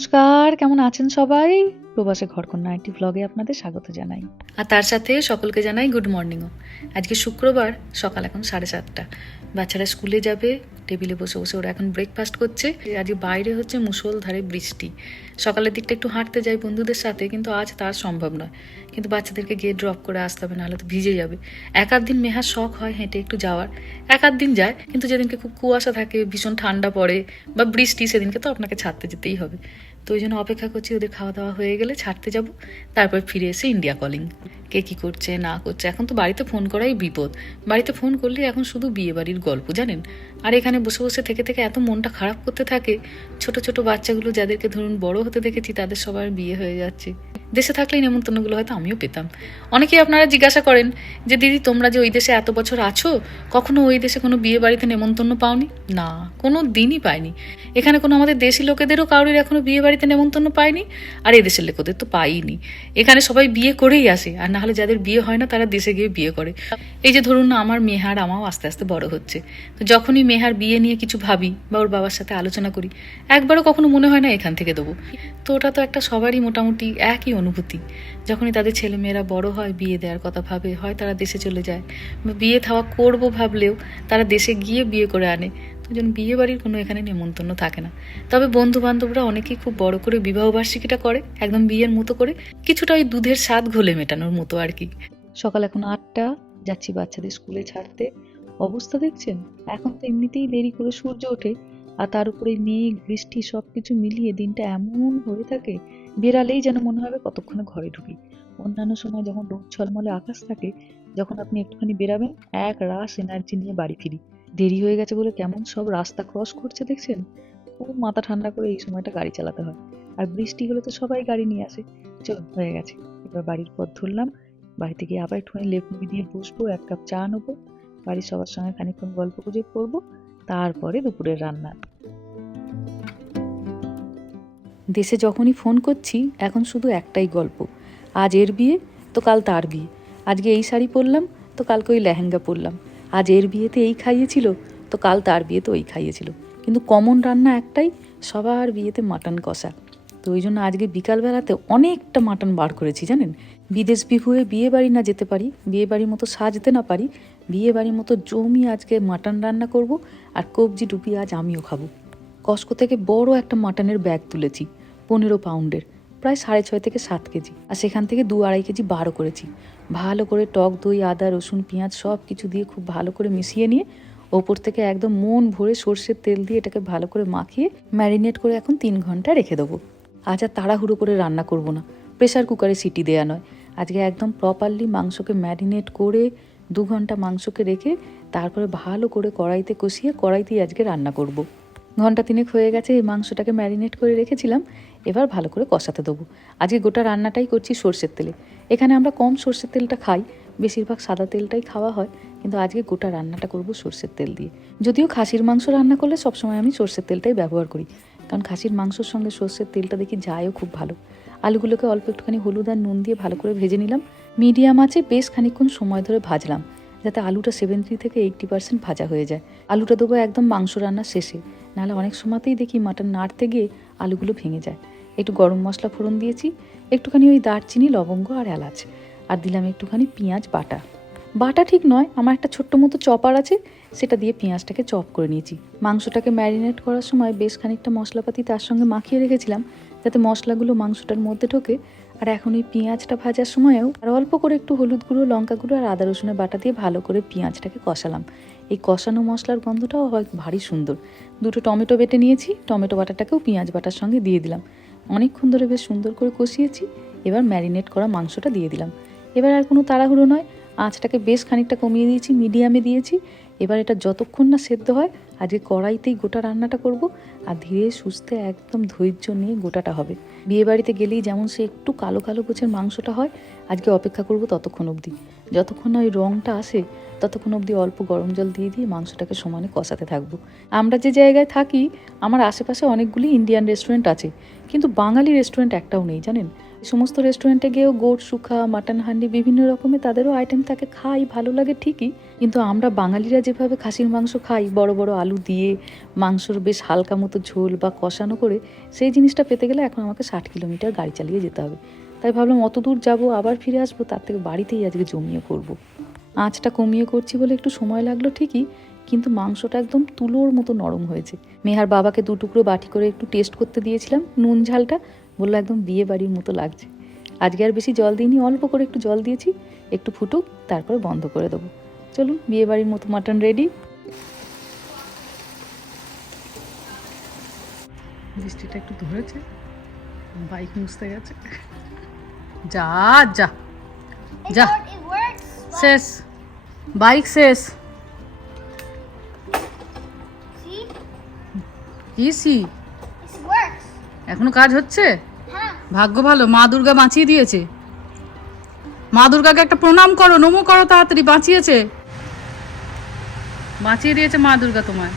নমস্কার, কেমন আছেন সবাই? প্রবাসে ঘরকন্যা একটি ভ্লগে আপনাদের স্বাগত জানাই। আর তার সাথে সকলকে জানাই গুড মর্নিংও। আজকে শুক্রবার, সকাল এখন 7:30। বাচ্চারা স্কুলে যাবে, টেবিলে বসে বসে ওরা এখন ব্রেকফাস্ট করছে। আজকে বাইরে হচ্ছে মুষলধারে বৃষ্টি। সকালের দিকটা একটু হাঁটতে যাই বন্ধুদের সাথে, কিন্তু আজ তার সম্ভব নয়। কিন্তু বাচ্চাদেরকে গিয়ে ড্রপ করে আসতে হবে, নাহলে তো ভিজে যাবে। এক আধ দিন মেহার শখ হয় হেঁটে একটু যাওয়ার, এক আধ দিন যায়, কিন্তু যেদিনকে খুব কুয়াশা থাকে, ভীষণ ঠান্ডা পড়ে বা বৃষ্টি, সেদিনকে তো আপনাকে ছাড়তে যেতেই হবে। তো ওই জন্য অপেক্ষা করছি ওদের খাওয়া দাওয়া হয়ে গেলে ছাড়তে যাব, তারপর ফিরে এসে ইন্ডিয়া কলিং। কে কী করছে না করছে, এখন তো বাড়িতে ফোন করাই বিপদ। বাড়িতে ফোন করলে এখন শুধু বিয়ে বাড়ির গল্প, জানেন। আর এখানে বসে বসে থেকে থেকে এত মনটা খারাপ করতে থাকে। ছোট ছোট বাচ্চাগুলো যাদেরকে ধরুন বড় হতে দেখেছি, তাদের সবার বিয়ে হয়ে যাচ্ছে। দেশে থাকলেই নেমন্তন্নগুলো হয়তো আমিও পেতাম। অনেকেই আপনারা জিজ্ঞাসা করেন যে দিদি, তোমরা যে ওই দেশে এত বছর আছো, কখনো ওই দেশে কোনো বিয়ে বাড়িতে নেমন্তন্ন পাওনি? না, কোনো দিনই পাইনি। এখানে কোনো আমাদের দেশি লোকেদেরও কারোর এখনো বিয়ে বাড়িতে নেমন্তন্ন পাইনি, আর এই দেশের লোকেদের তো পাইনি। এখানে সবাই বিয়ে করেই আসে, আর না হলে যাদের বিয়ে হয় না তারা দেশে গিয়ে বিয়ে করে। এই যে ধরুন না, আমার মেহার আমাও আস্তে আস্তে বড় হচ্ছে। তো যখনই মেহার বিয়ে নিয়ে কিছু ভাবি বা ওর বাবার সাথে আলোচনা করি, একবারও কখনো মনে হয় না এখান থেকে দেবো। তো ওটা তো একটা সবারই মোটামুটি একই অনুভূতি। যখনই তাদের ছেলেমেয়েরা বড় হয়, বিয়ে দেওয়ার কথা ভাবে, হয় তারা দেশে চলে যায়, বা বিয়ে থাওয়া করবো ভাবলেও তারা দেশে গিয়ে বিয়ে করে আনে। তো জন্য বিয়ে বাড়ির কোনো এখানে নেমন্তন্ন থাকে না। তবে বন্ধু বান্ধবরা অনেকেই খুব বড় করে বিবাহবার্ষিকীটা করে, একদম বিয়ের মতো করে, কিছুটা ওই দুধের স্বাদ ঘোলে মেটানোর মতো আর কি। সকাল এখন 8টা, যাচ্ছি বাচ্চাদের স্কুলে ছাড়তে। অবস্থা দেখছেন, এখন তো এমনিতেই দেরি করে সূর্য ওঠে, আর তার উপরে মেঘ বৃষ্টি সবকিছু মিলিয়ে দিনটা এমন হয়ে থাকে, বেরালেই যেন মনে হবে কতক্ষণে ঘরে ঢুকি। অন্যান্য সময় যখন রোদ ঝলমলে আকাশ থাকে, যখন আপনি একটুখানি বেরাবেন, এক রাশ এনার্জি নিয়ে বাড়ি ফিরি। দেরি হয়ে গেছে বলে কেমন সব রাস্তা ক্রস করছে দেখছেন। খুব মাথা ঠান্ডা করে এই সময়টা গাড়ি চালাতে হয়। আর বৃষ্টি হলে তো সবাই গাড়ি নিয়ে আসে। চলো, হয়ে গেছে, এবার বাড়ির পথ ধরলাম। বাড়িতে গিয়ে আবার একটুখানি লেপ মুড়ি দিয়ে বসবো, এক কাপ চা নেবো, বাড়ির সবার সঙ্গে খানিকক্ষণ গল্প গুজব করবো, তারপরে দুপুরের রান্না। দেশে যখনই ফোন করছি, এখন শুধু একটাই গল্প। আজ এর বিয়ে, তো কাল তার বিয়ে। আজকে এই শাড়ি পরলাম, তো কালকে ওই লেহেঙ্গা পরলাম। আজ এর বিয়েতে এই খাইয়েছিল, তো কাল তার বিয়েতে ওই খাইয়েছিল। কিন্তু কমন রান্না একটাই, সবার বিয়েতে মাটন কষা। তো ওই জন্য আজকে বিকালবেলাতে অনেকটা মাটন বার করেছি, জানেন। বিদেশ বিভুয়ে বিয়ে বাড়ি না যেতে পারি, বিয়ে বাড়ির মতো সাজতে না পারি, বিয়ে বাড়ির মতো জমি আজকে মাটন রান্না করব, আর কবজি ডুবিয়ে আজ আমিও খাবো। কস্কো থেকে বড় একটা মাটনের ব্যাগ তুলেছি, 15 পাউন্ডের, প্রায় 6.5 থেকে 7 কেজি। আর সেখান থেকে 2-2.5 কেজি বারও করেছি। ভালো করে টক দই, আদা, রসুন, পেঁয়াজ সব কিছু দিয়ে খুব ভালো করে মিশিয়ে নিয়ে, ওপর থেকে একদম মন ভরে সর্ষের তেল দিয়ে এটাকে ভালো করে মাখিয়ে ম্যারিনেট করে এখন 3 ঘন্টা রেখে দেবো। আজ আর তাড়াহুড়ো করে রান্না করব না, প্রেসার কুকারে সিটি দেয়া নয়। আজকে একদম প্রপারলি মাংসকে ম্যারিনেট করে 2 ঘন্টা মাংসকে রেখে তারপরে ভালো করে কড়াইতে কষিয়ে কড়াইতেই আজকে রান্না করব। ঘন্টা 3 হয়ে গেছে, এই মাংসটাকে ম্যারিনেট করে রেখেছিলাম, এবার ভালো করে কষাতে দেবো। আজকে গোটা রান্নাটাই করছি সর্ষের তেলে। এখানে আমরা কম সর্ষের তেলটা খাই, বেশিরভাগ সাদা তেলটাই খাওয়া হয়, কিন্তু আজকে গোটা রান্নাটা করব সর্ষের তেল দিয়ে। যদিও খাসির মাংস রান্না করলে সবসময় আমি সর্ষের তেলটাই ব্যবহার করি, কারণ খাসির মাংসর সঙ্গে সর্ষের তেলটা দেখি যায়ও খুব ভালো। আলুগুলোকে অল্প একটুখানি হলুদ আর নুন দিয়ে ভালো করে ভেজে নিলাম। মিডিয়াম আঁচে বেশ খানিকক্ষণ সময় ধরে ভাজলাম, যাতে আলুটা 70 থেকে 80% ভাজা হয়ে যায়। আলুটা দেবো একদম মাংস রান্নার শেষে, নাহলে অনেক সময়তেই দেখি মাটন নাড়তে গিয়ে আলুগুলো ভেঙে যায়। একটু গরম মশলা ফোড়ন দিয়েছি, একটুখানি ওই দারচিনি, লবঙ্গ আর এলাচ, আর দিলাম একটুখানি পেঁয়াজ বাটা। বাটা ঠিক নয়, আমার একটা ছোট্ট মতো চপার আছে, সেটা দিয়ে পেঁয়াজটাকে চপ করে নিয়েছি। মাংসটাকে ম্যারিনেট করার সময় বেশ খানিকটা মশলাপাতি তার সঙ্গে মাখিয়ে রেখেছিলাম, যাতে মশলাগুলো মাংসটার মধ্যে ঢোকে। আর এখন ওই পেঁয়াজটা ভাজার সময়ও আর অল্প করে একটু হলুদ গুঁড়ো, লঙ্কা গুঁড়ো আর আদা রসুনের বাটা দিয়ে ভালো করে পেঁয়াজটাকে কষালাম। এই কষানো মশলার গন্ধটাও হয় ভারী সুন্দর। 2টো টমেটো বেটে নিয়েছি, টমেটো বাটাটাকেও পেঁয়াজ বাটার সঙ্গে দিয়ে দিলাম। অনেকক্ষণ ধরে বেশ সুন্দর করে কষিয়েছি। এবার ম্যারিনেট করা মাংসটা দিয়ে দিলাম। এবার আর কোনো তাড়াহুড়ো নয়, আঁচটাকে বেশ খানিকটা কমিয়ে দিয়েছি, মিডিয়ামে দিয়েছি। এবার এটা যতক্ষণ না সেদ্ধ হয়, আজকে কড়াইতেই গোটা রান্নাটা করব, আর ধীরে সুস্থে একদম ধৈর্য নিয়ে গোটাটা হবে। বিয়ে বাড়িতে গেলেই যেমন সে একটু কালো কালো গোছের মাংসটা হয়, আজকে অপেক্ষা করব ততক্ষণ অবধি। যতক্ষণ না ওই রঙটা আসে, ততক্ষণ অবধি অল্প গরম জল দিয়ে দিয়ে মাংসটাকে সমানে কষাতে থাকবো। আমরা যে জায়গায় থাকি, আমার আশেপাশে অনেকগুলি ইন্ডিয়ান রেস্টুরেন্ট আছে, কিন্তু বাঙালি রেস্টুরেন্ট একটাও নেই, জানেন। সমস্ত রেস্টুরেন্টে গিয়েও গোট শুখা, মাটন হান্ডি বিভিন্ন রকমের তাদেরও আইটেম থাকে, খাই ভালো লাগে ঠিকই, কিন্তু আমরা বাঙালিরা যেভাবে খাসির মাংস খাই বড় বড় আলু দিয়ে মাংসর বেশ হালকা মতো ঝোল বা কষানো করে, সেই জিনিসটা পেতে গেলে এখন আমাকে 60 কিলোমিটার গাড়ি চালিয়ে যেতে হবে। তাই ভাবলাম অত দূর যাবো আবার ফিরে আসবো, তার থেকে বাড়িতেই আজকে জমিয়ে করব। আঁচটা কমিয়ে করছি বলে একটু সময় লাগলো ঠিকই, কিন্তু মাংসটা একদম তুলোর মতো নরম হয়েছে। মেহার বাবাকে 2 টুকরো বাটি করে একটু টেস্ট করতে দিয়েছিলাম নুন ঝালটা, বললো একদম বিয়ে বাড়ির মতো লাগছে। আজকে আর বেশি জল দিইনি, অল্প করে একটু জল দিয়েছি, একটু ফুটুক তারপরে বন্ধ করে দেবো। চলুন, বিয়ে বাড়ির মতো মাটন রেডি। বৃষ্টিটা একটু ধরেছে, বাইক মুছতে গেছে। যা যা যা, শেষ বাইক শেষ। ইসি এখনো কাজ হচ্ছে, ভাগ্য ভালো, মা দুর্গা বাঁচিয়ে দিয়েছে। মা দুর্গাকে একটা প্রণাম করো, নমো করো, তাড়াতাড়ি বাঁচিয়েছে, বাঁচিয়ে দিয়েছে মা দুর্গা তোমায়।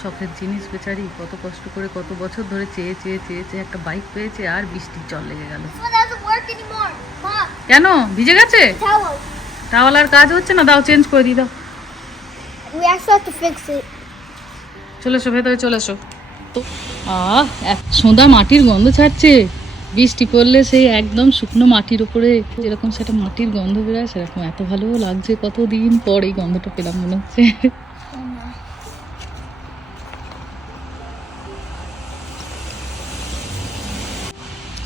শখের জিনিস বেচারি কত কষ্ট করে কত বছর ধরে চেয়ে চেয়ে চেয়ে চেয়ে একটা বাইক পেয়েছে, আর বৃষ্টির জল লেগে গেল। কেন ভিজে গেছে? টাওয়াল আর কাজ হচ্ছে না, দাও চেঞ্জ করে দিই, দাও। চলে এসো ভেতরে, চলে এসো। সোঁদা মাটির গন্ধ ছাড়ছে, বৃষ্টি পড়লে সেই একদম শুকনো মাটির উপরে যেরকম সেটা মাটির গন্ধ বেরোয়, সেরকম এত ভালো লাগছে। কতদিন পর এই গন্ধটা পেলাম মনে হচ্ছে।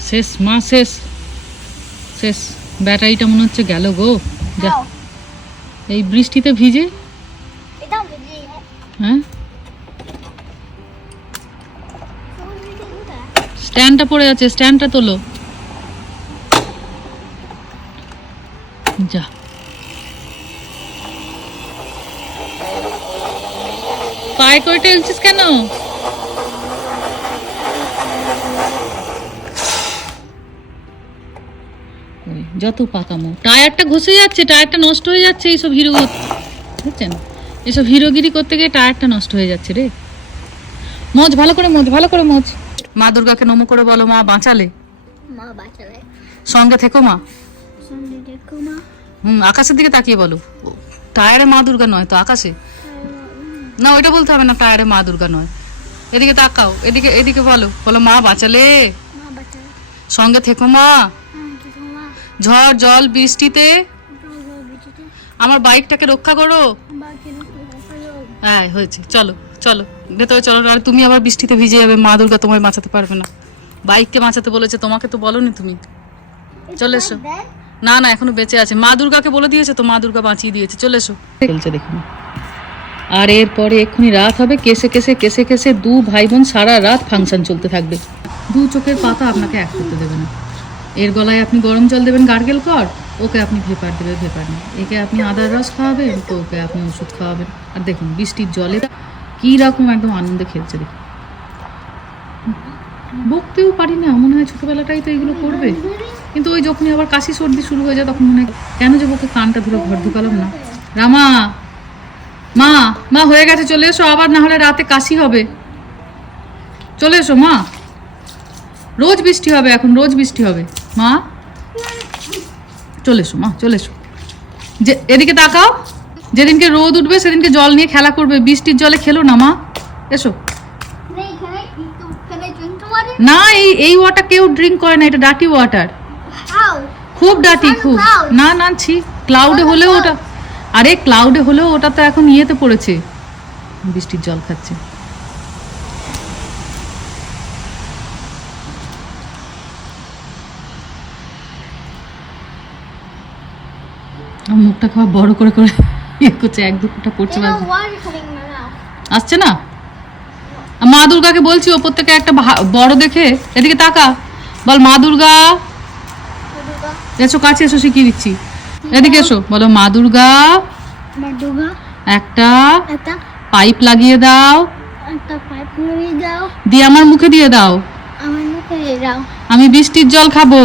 শেষ মা, শেষ শেষ, ব্যাটারিটা মনে হচ্ছে গেল গো। যা, এই বৃষ্টিতে ভিজে। হ্যাঁ, স্ট্যান্ডটা পড়ে আছে, স্ট্যান্ডটা তোলো। যা, পায়ে করে টেলছিস কেন? যত পাকামো, টায়ারটা ঘষে যাচ্ছে, টায়ারটা নষ্ট হয়ে যাচ্ছে। এইসব হিরো বুঝছেন, এসব হিরোগিরি করতে গিয়ে টায়ারটা নষ্ট হয়ে যাচ্ছে রে। মোজ ভালো করে, মোজ ভালো করে, মোজ। মা দুর্গাকে নমো করে বলো, মা বাঁচালে, মা বাঁচালে, সঙ্গে থেকো মা, সঙ্গে থেকো মা। আকাশের দিকে তাকিয়ে বলো, টায়ারে মা দুর্গা নয় তো আকাশে। না ওইটা বলতে হবে না, টায়ারে মা দুর্গা নয়। এদিকে তাকাও, এদিকে এদিকে বলো, বলো মা বাঁচালে, সঙ্গে থেকো মা, ঝড় জল বৃষ্টিতে আমার বাইকটাকে রক্ষা করো। হ্যাঁ হয়েছে, চলো চলো ভেতরে চলো। আর তুমি আবার বৃষ্টিতে ভিজে যাবে, মা দুর্গা তোমায় বাঁচাতে পারবে না। বাইককে বাঁচাতে বলেছে, তোমাকে তো বলোনি তুমি। চলে এসো। না না, এখনো বেঁচে আছে, মা দুর্গাকে বলে দিয়েছে তো, মা দুর্গা বাঁচিয়ে দিয়েছে। চলে এসো। চলছে দেখুন। আর এরপরে এক্ষুনি রাত হবে, কেসে কেসে কেসে কেসে 2 ভাই বোন সারা রাত ফাংশন চলতে থাকবে। 2 চোখের পাতা আপনাকে এক করতে দেবে না। এর গলায় আপনি গরম জল দেবেন গার্গেল কর, ওকে আপনি ভেপার দেবে ভেপার নেই, একে আপনি আদার রস খাওয়াবেন তো ওকে আপনি ওষুধ খাওয়াবেন। আর দেখুন বৃষ্টির জলে কী রকম একদম আনন্দে খেলছে। দেখুন, বকতেও পারি না, মনে হয় ছোটোবেলাটাই তো এগুলো করবে, কিন্তু ওই যখনই আবার কাশি সর্দি শুরু হয়ে যায় তখন মনে হয় কেন যে বকে কানটা ধরে ঘর ঢুকালাম না। রামা, মা মা হয়ে গেছে, চলে এসো, আবার না হলে রাতে কাশি হবে। চলে এসো মা, রোজ বৃষ্টি হবে এখন, রোজ বৃষ্টি হবে মা। চলে এসো মা, চলে এসো। যে এদিকে তাকাও, যেদিনকে রোদ উঠবে সেদিনকে জল নিয়ে খেলা করবে, বৃষ্টির জলে খেলো না মা। এসো। না, এই ওয়াটার কেউ ড্রিঙ্ক করে না, এটা ডার্টি ওয়াটার, খুব ডার্টি, খুব। না না ছি, ক্লাউডে হলেও ওটা, আরে ক্লাউডে হলেও ওটা তো এখন ইয়েতে পড়েছে, বৃষ্টির জল খাচ্ছে। মুখটা খাওয়া বড় করে করে ইয়ে করছে, 1-2 ফোঁটা পড়ছে, আসছে না। মা দুর্গাকে বলছি ওপর থেকে একটা বড় দেখে, এদিকে তাকা, বল মা দুর্গা, এসো কাছে এসো, শিখিয়ে দিচ্ছি, এদিকে এসো, বলো মা দুর্গা একটা পাইপ লাগিয়ে দাও, দিয়ে আমার মুখে দিয়ে দাও, আমি বৃষ্টির জল খাবো।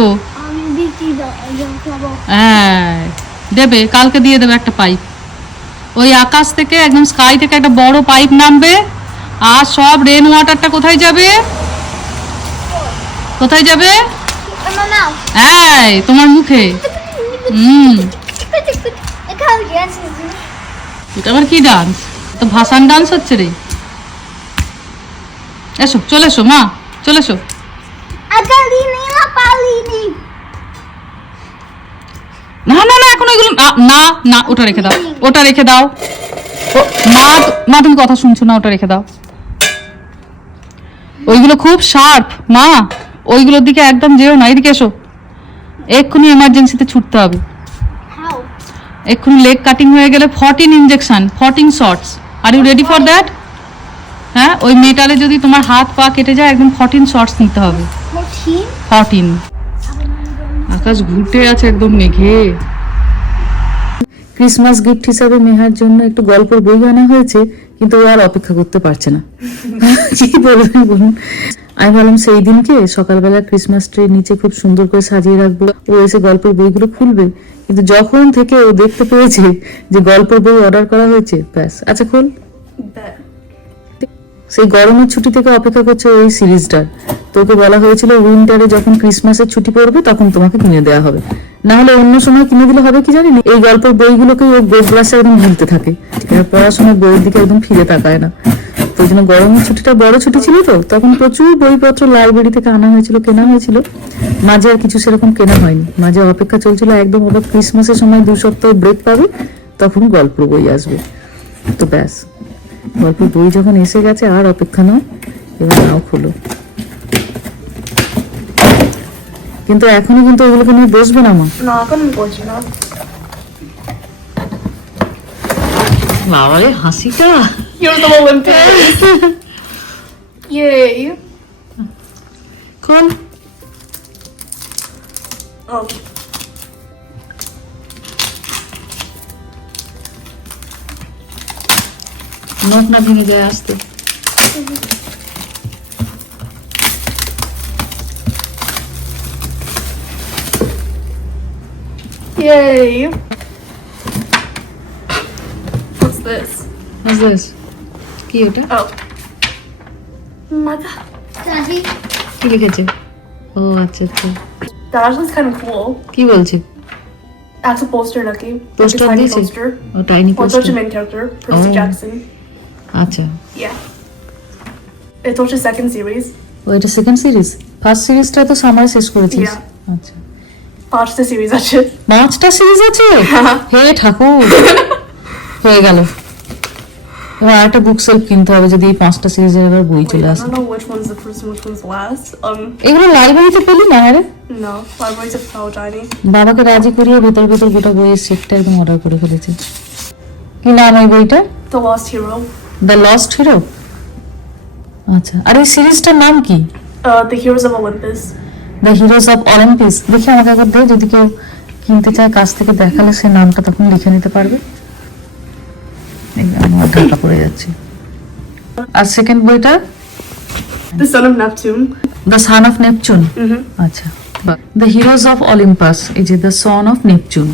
হ্যাঁ দেবে, কালকে দিয়ে দেবে একটা পাইপ, ওই আকাশ থেকে একদম স্কাই থেকে একটা বড় পাইপ নামবে, আর সব রেন ওয়াটারটা কোথায় যাবে, কোথায় যাবে? আমার নাও এই তোমার মুখে। এটা আবার কি ডান্স? তো ভাসান ডান্স হচ্ছে রে। এসো, চলে এসো মা, চলে এসো। না না না, এখন ওইগুলো না না, ওটা রেখে দাও, ওটা রেখে দাও। মা মা তুমি কথা শুনছো না, ওটা রেখে দাও। ওইগুলো খুব শার্প মা, ওইগুলোর দিকে একদম যেও না। এদিকে এসো, এক্ষুনি এমার্জেন্সিতে ছুটতে হবে। এক্ষুনি লেগ কাটিং হয়ে গেলে 14 injection, 14 shots. Are you ready for that? হ্যাঁ, ওই মেটালে যদি তোমার হাত পা কেটে যায়, একদম 14 শটস নিতে হবে। 14। আকাশ ঘুটে আছে একদম মেঘে। ক্রিসমাস গিফট হিসাবে মেহার জন্য একটু গল্পের বই আনা হয়েছে, কিন্তু ও আর অপেক্ষা করতে পারছে না। কি বলবেন বলুন? আমি বললাম সেই দিনকে সকালবেলা ক্রিসমাস ট্রির নিচে খুব সুন্দর করে সাজিয়ে রাখবো, ও এসে গল্পের বইগুলো খুলবে। কিন্তু যখন থেকে ও দেখতে পেয়েছে যে গল্পের বই অর্ডার করা হয়েছে, ব্যাস। আচ্ছা খোল। সেই গরমের ছুটি থেকে অপেক্ষা করছে ওই সিরিজটার। তোকে বলা হয়েছিল উইন্টারে যখন ক্রিসমাসের ছুটি পড়বে তখন তোমাকে কিনে দেওয়া হবে, না হলে অন্য সময় কিনে দিলে হবে কি জানি না, এই গল্পের বইগুলোকে ও গোগ্রাসে একদম ভুলতে থাকে, পড়াশোনার বইয়ের দিকে একদম ফিরে তাকায় না। তো ওই জন্য গরমের ছুটিটা বড় ছুটি ছিল, তো তখন প্রচুর বইপত্র লাইব্রেরি থেকে আনা হয়েছিল, কেনা হয়েছিল। মাঝে আর কিছু সেরকম কেনা হয়নি, মাঝে অপেক্ষা চলছিল একদম আবার ক্রিসমাসের সময় 2 সপ্তাহ ব্রেক পাবে, তখন গল্পের বই আসবে। তো ব্যাস, গল্পের বই যখন এসে গেছে আর অপেক্ষা নয়, এবার নাও খোলো। কিন্তু এখনো কিন্তু ওগুলোকে নিয়ে বসবে না মা। না, এখন আমি বলছি না। বাবারে হাসিটা! Here's the Olympics. Yay. খোল। Oh. নখ না ভেঙে যায় আসতে। Yay. What's this? What's this? কি ওটা? Oh. Mother. Daddy. কি লিখেছে? ও আচ্ছা আচ্ছা। That actually is kind of cool. কি বলছে? That's a poster, Lucky. Like a poster tiny দিয়েছে? poster. ও tiny Well, it's poster. the main character, Percy Oh. Jackson. আচ্ছা, Yeah. It's also second series. ও এটা সেকেন্ড সিরিজ। ফার্স্ট সিরিজটা তো summer শেষ করেছিস। Yeah. আচ্ছা, 5টা series আছে। 5টা সিরিজ আছে? হে ঠাকুর, হয়ে গেল। এবার একটা বুক সেলফ কিনতে হবে যদি এই 5টা সিরিজের এবার বই Wait, চলে I আসে। don't know which one's the first and which one's the last. এগুলো লাইব্রেরিতে পেলি না? আরে No. Libraries are so tiny. বাবাকে রাজি করিয়ে ভেতর ভেতর গোটা বইয়ের সেটটা একদম অর্ডার করে ফেলেছে। কি নাম ওই বইটা? The Lost Hero. The lost hero. আচ্ছা, আর এই সিরিজটার নাম কি? The Heroes of Olympus. The heroes of Olympus. দেখি আমাকে একবার দে, যদি কেউ কিনতে চায় কাছ থেকে দেখালে সে নামটা তখন লিখে নিতে পারবে। এই আমার ঢাকা পড়ে যাচ্ছে। আর সেকেন্ড বইটা? The Son of Neptune. The son of Neptune. Mm-hmm. আচ্ছা, দ্য হিরোজ অফ অলিম্পাস, এই যে দ্য সন অফ নেপচুন,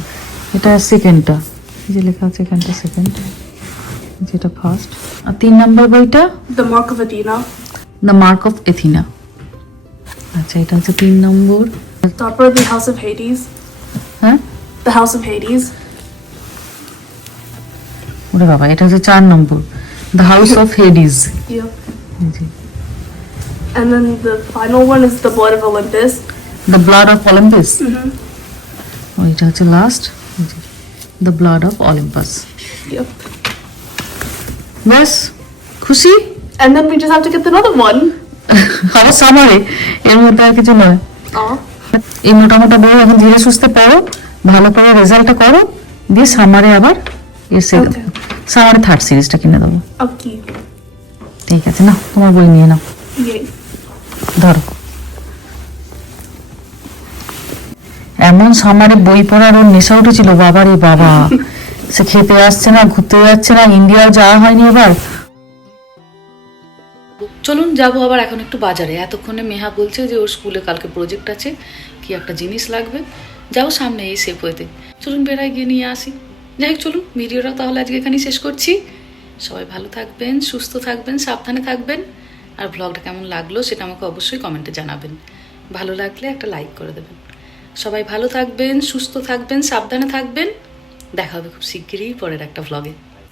এটা সেকেন্ডটা। এই যে লেখা আছে এখানটা সেকেন্ড, যেটা ফার্স্ট। আর 3 নম্বর বইটা? The Mark of Athena. The mark of Athena. আচ্ছা, এটা হচ্ছে 3 নম্বর। তারপর The House of Hades. হ্যাঁ, The House of Hades. ওরে বাবা, এটা হচ্ছে 4 নম্বর, the house of Hades. Yep. And then the final one is The Blood of Olympus. The blood of Olympus. Mm-hmm. ওইটা হচ্ছে last, the blood of Olympus. Yep. ব্যাস, খুশি? And then we just have to get another one. আবার সামারে, এর মধ্যে আর কিছু নয়। Oh. এই মোটা মোটা বই এখন ধীরে সুস্থে পড়ো, ভালো করে রেজাল্টটা করো, দিয়ে সামারে আবার এসে Okay. সামারে 3rd সিরিজটা কিনে দেবো। Okay. ঠিক আছে, না তোমার বই নিয়ে নাও, Yay. ধরো। এমন সামারে বই পড়ার ওর নেশা উঠেছিল, বাবা রে বাবা। সে খেতে আসছে না, ঘুরতে যাচ্ছে না, ইন্ডিয়াও যাওয়া হয়নি এবার। চলুন যাবো আবার এখন একটু বাজারে। এতক্ষণে মেহা বলছে যে ওর স্কুলে কালকে প্রজেক্ট আছে, কি একটা জিনিস লাগবে, যাও সামনে এই সেফওয়েতে। চলুন বেড়ায় গিয়ে নিয়ে আসি। যাই হোক, চলুন ভিডিওটা তাহলে আজকে এখানেই শেষ করছি। সবাই ভালো থাকবেন, সুস্থ থাকবেন, সাবধানে থাকবেন। আর ব্লগটা কেমন লাগলো সেটা আমাকে অবশ্যই কমেন্টে জানাবেন। ভালো লাগলে একটা লাইক করে দেবেন। সবাই ভালো থাকবেন, সুস্থ থাকবেন, সাবধানে থাকবেন। দেখা হবে খুব শিগগিরই পরের একটা ভ্লগে।